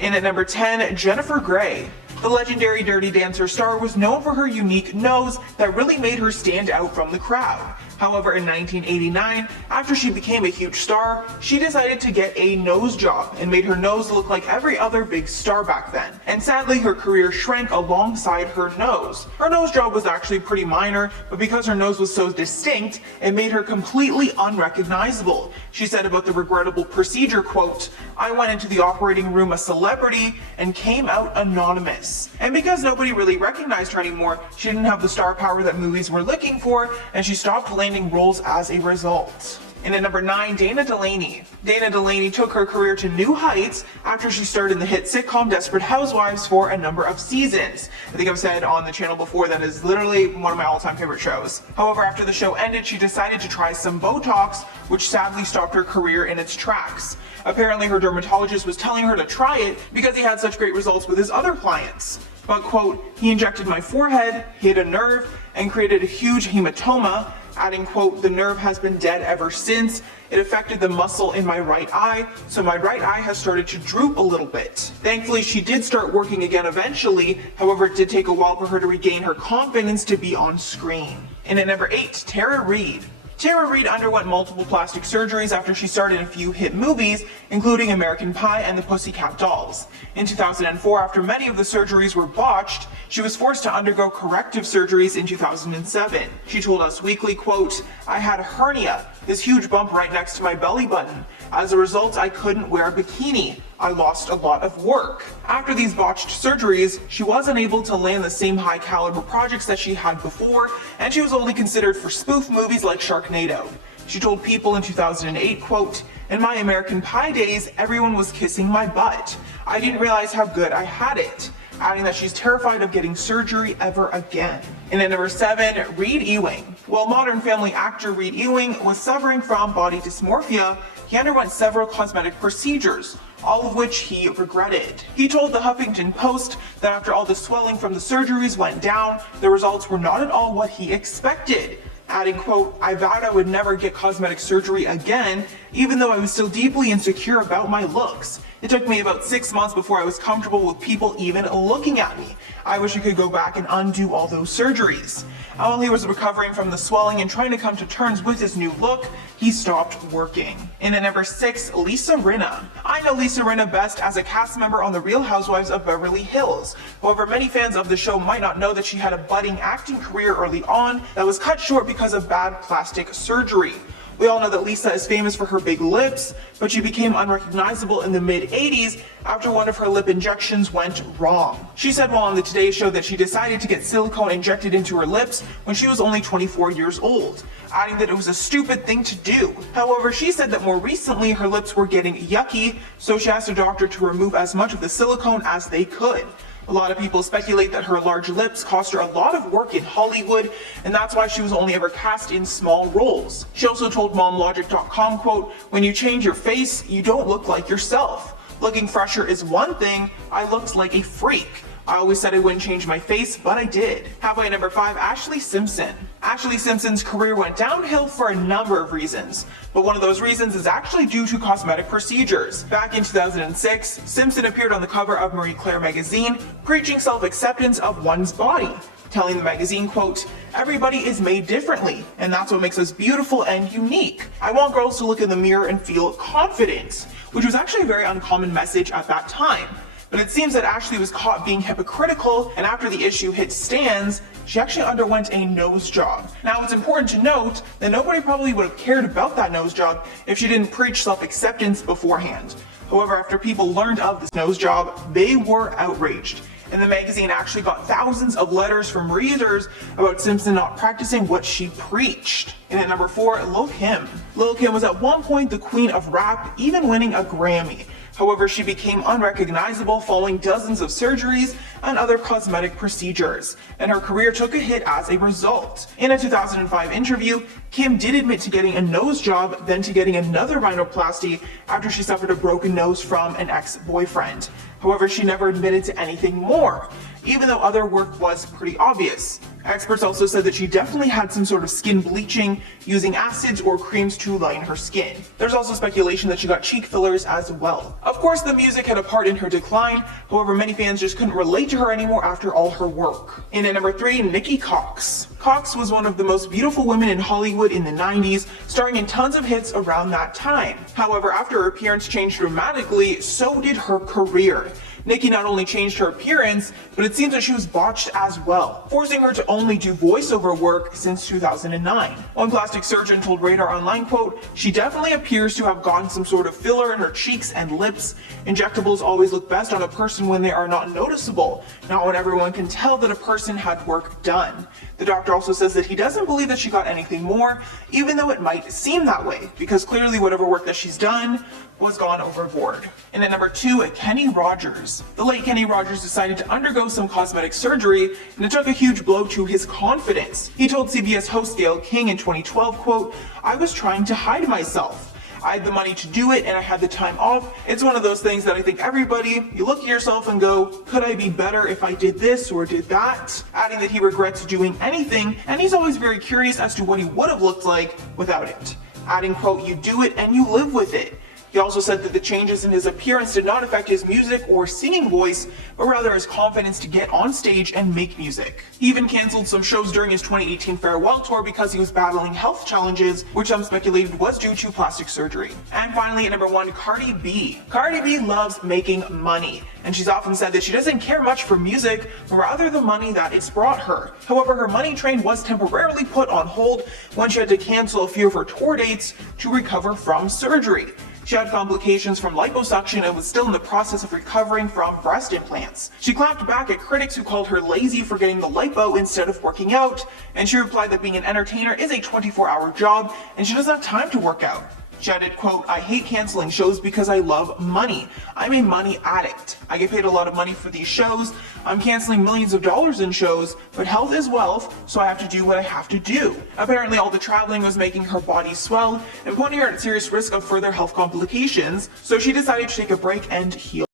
In at number 10, Jennifer Grey. The legendary Dirty Dancer star was known for her unique nose that really made her stand out from the crowd. However, in 1989, after she became a huge star, she decided to get a nose job and made her nose look like every other big star back then. And sadly, her career shrank alongside her nose. Her nose job was actually pretty minor, but because her nose was so distinct, it made her completely unrecognizable. She said about the regrettable procedure, quote, "I went into the operating room a celebrity and came out anonymous." And because nobody really recognized her anymore, she didn't have the star power that movies were looking for, and she stopped landing roles as a result. And at number 9, Dana Delaney. Dana Delaney took her career to new heights after she starred in the hit sitcom Desperate Housewives for a number of seasons. I think I've said on the channel before that is literally one of my all-time favorite shows. However, after the show ended, she decided to try some Botox, which sadly stopped her career in its tracks. Apparently, her dermatologist was telling her to try it because he had such great results with his other clients. But, quote, "He injected my forehead, hit a nerve, and created a huge hematoma," adding, quote, "The nerve has been dead ever since. It affected the muscle in my right eye, so my right eye has started to droop a little bit." Thankfully, she did start working again eventually. However, it did take a while for her to regain her confidence to be on screen. And at number 8, Tara Reid. Tara Reid underwent multiple plastic surgeries after she starred in a few hit movies, including American Pie and the Pussycat Dolls. In 2004, after many of the surgeries were botched, she was forced to undergo corrective surgeries in 2007. She told Us Weekly, quote, "I had a hernia, this huge bump right next to my belly button. As a result, I couldn't wear a bikini. I lost a lot of work." After these botched surgeries, she wasn't able to land the same high caliber projects that she had before, and she was only considered for spoof movies like Sharknado. She told People in 2008, quote, "In my American Pie days, everyone was kissing my butt. I didn't realize how good I had it," adding that she's terrified of getting surgery ever again. And at number 7, Reed Ewing. While Modern Family actor Reed Ewing was suffering from body dysmorphia, he underwent several cosmetic procedures, all of which he regretted. He told the Huffington Post that after all the swelling from the surgeries went down, the results were not at all what he expected, adding, quote, "I vowed I would never get cosmetic surgery again, even though I was still deeply insecure about my looks. It took me about 6 months before I was comfortable with people even looking at me. I wish I could go back and undo all those surgeries." While he was recovering from the swelling and trying to come to terms with his new look, he stopped working. And at number 6, Lisa Rinna. I know Lisa Rinna best as a cast member on The Real Housewives of Beverly Hills. However, many fans of the show might not know that she had a budding acting career early on that was cut short because of bad plastic surgery. We all know that Lisa is famous for her big lips, but she became unrecognizable in the mid-80s after one of her lip injections went wrong. She said while on the Today Show that she decided to get silicone injected into her lips when she was only 24 years old, adding that it was a stupid thing to do. However, she said that more recently her lips were getting yucky, so she asked her doctor to remove as much of the silicone as they could. A lot of people speculate that her large lips cost her a lot of work in Hollywood, and that's why she was only ever cast in small roles. She also told MomLogic.com, quote, "When you change your face, you don't look like yourself. Looking fresher is one thing, I looked like a freak. I always said I wouldn't change my face, but I did." Halfway at number 5, Ashley Simpson. Ashley Simpson's career went downhill for a number of reasons, but one of those reasons is actually due to cosmetic procedures. Back in 2006, Simpson appeared on the cover of Marie Claire magazine, preaching self-acceptance of one's body, telling the magazine, quote, "Everybody is made differently, and that's what makes us beautiful and unique. I want girls to look in the mirror and feel confident," which was actually a very uncommon message at that time. But it seems that Ashley was caught being hypocritical, and after the issue hit stands, she actually underwent a nose job. Now, it's important to note that nobody probably would have cared about that nose job if she didn't preach self-acceptance beforehand. However, after people learned of this nose job, they were outraged. And the magazine actually got thousands of letters from readers about Simpson not practicing what she preached. And at number 4, Lil Kim. Lil Kim was at one point the queen of rap, even winning a Grammy. However, she became unrecognizable following dozens of surgeries and other cosmetic procedures, and her career took a hit as a result. In a 2005 interview, Kim did admit to getting a nose job, then to getting another rhinoplasty after she suffered a broken nose from an ex-boyfriend. However, she never admitted to anything more, even though other work was pretty obvious. Experts also said that she definitely had some sort of skin bleaching, using acids or creams to lighten her skin. There's also speculation that she got cheek fillers as well. Of course, the music had a part in her decline, however many fans just couldn't relate to her anymore after all her work. In at number 3, Nikki Cox. Cox was one of the most beautiful women in Hollywood in the 90s, starring in tons of hits around that time. However, after her appearance changed dramatically, so did her career. Nikki not only changed her appearance, but it seems that she was botched as well, forcing her to only do voiceover work since 2009. One plastic surgeon told Radar Online, quote, "She definitely appears to have gotten some sort of filler in her cheeks and lips. Injectables always look best on a person when they are not noticeable, not when everyone can tell that a person had work done." The doctor also says that he doesn't believe that she got anything more, even though it might seem that way, because clearly whatever work that she's done was gone overboard. And at number 2, Kenny Rogers. The late Kenny Rogers decided to undergo some cosmetic surgery, and it took a huge blow to his confidence. He told CBS host Gayle King in 2012, quote, "I was trying to hide myself. I had the money to do it and I had the time off. It's one of those things that I think everybody, you look at yourself and go, could I be better if I did this or did that?" Adding that he regrets doing anything, and he's always very curious as to what he would have looked like without it. Adding, quote, "You do it and you live with it." He also said that the changes in his appearance did not affect his music or singing voice, but rather his confidence to get on stage and make music. He even canceled some shows during his 2018 farewell tour because he was battling health challenges, which some speculated was due to plastic surgery. And finally, at number 1, Cardi B. Cardi B loves making money, and she's often said that she doesn't care much for music, but rather the money that it's brought her. However, her money train was temporarily put on hold when she had to cancel a few of her tour dates to recover from surgery. She had complications from liposuction and was still in the process of recovering from breast implants. She clapped back at critics who called her lazy for getting the lipo instead of working out, and she replied that being an entertainer is a 24-hour job and she doesn't have time to work out. She added, quote, "I hate canceling shows because I love money. I'm a money addict. I get paid a lot of money for these shows. I'm canceling millions of dollars in shows, but health is wealth, so I have to do what I have to do." Apparently all the traveling was making her body swell and putting her at serious risk of further health complications, so she decided to take a break and heal.